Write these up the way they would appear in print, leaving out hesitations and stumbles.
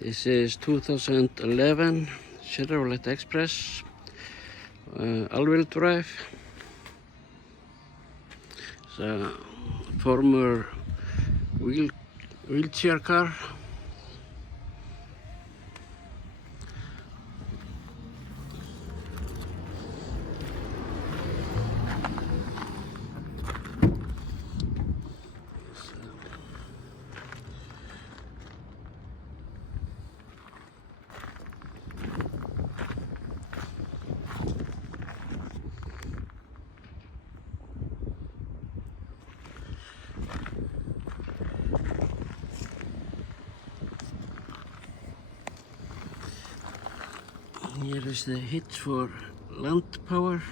This is 2011 Chevrolet Express, all-wheel drive. It's a former wheelchair car. Here is the hitch for land power.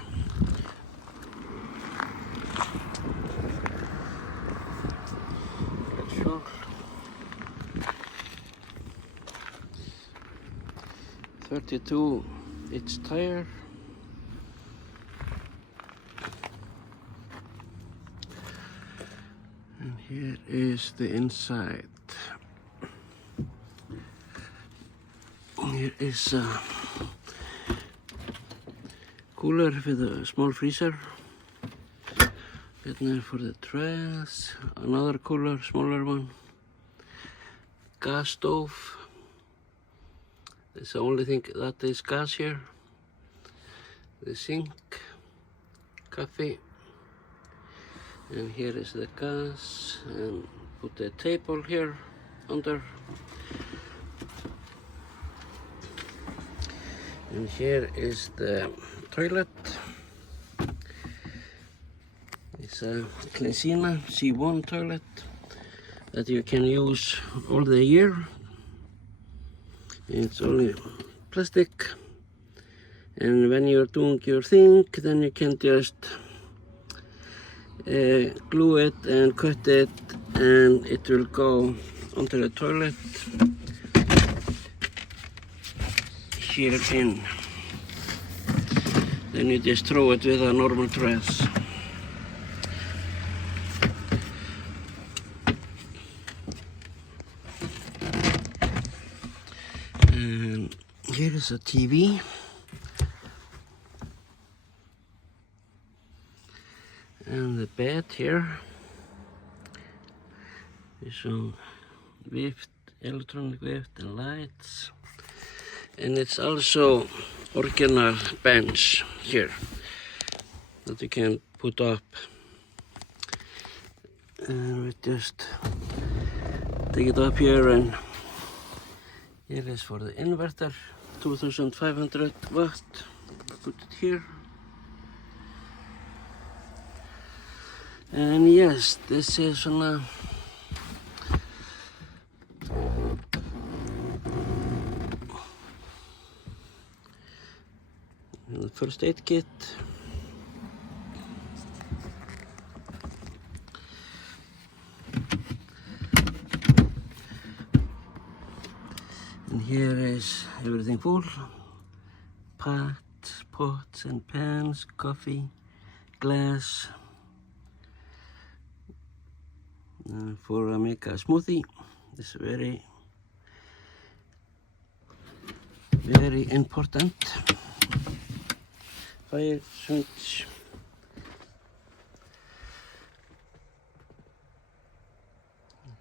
Sure. 32-inch tire. And here is the inside. Here is a cooler with a small freezer. Here for the trash, another cooler, smaller one. Gas stove. It's the only thing that is gas here. The sink, coffee. And here is the gas, and put the table here under. And here is the toilet. It's a Klesina C1 toilet that you can use all the year. It's only plastic, and when you're doing your thing, then you can just glue it and cut it, and it will go onto the toilet here in. Then you just throw it with a normal trash. And here is a TV. And the bed here is some electronic lift and lights. And it's also original bench here that you can put up. And we just take it up here, and here is for the inverter, 2500 watt. Put it here. And yes, this is the first aid kit. And here is everything full. Pots and pans, coffee, glass. For a make a smoothie. This is very, very important. Fire switch.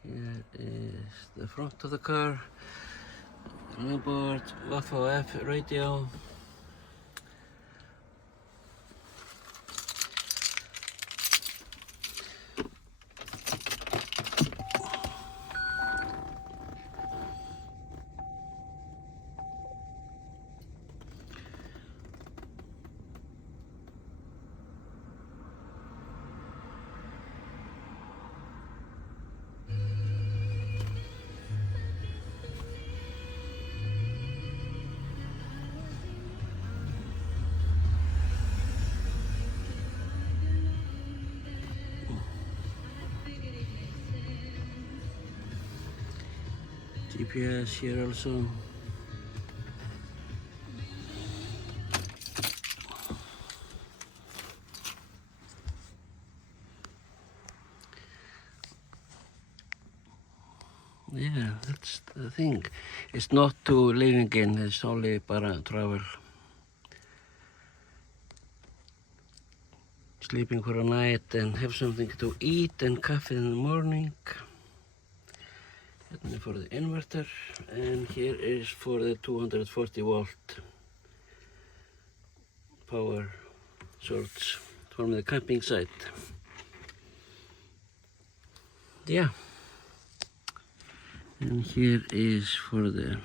Here is the front of the car. Board, WF radio. GPS here also. Yeah, that's the thing. It's not to living in, it's only bara travel. Sleeping for a night and have something to eat and coffee in the morning. Here for the inverter, and here is for the 240 volt power source from the camping site. Yeah. And here is for the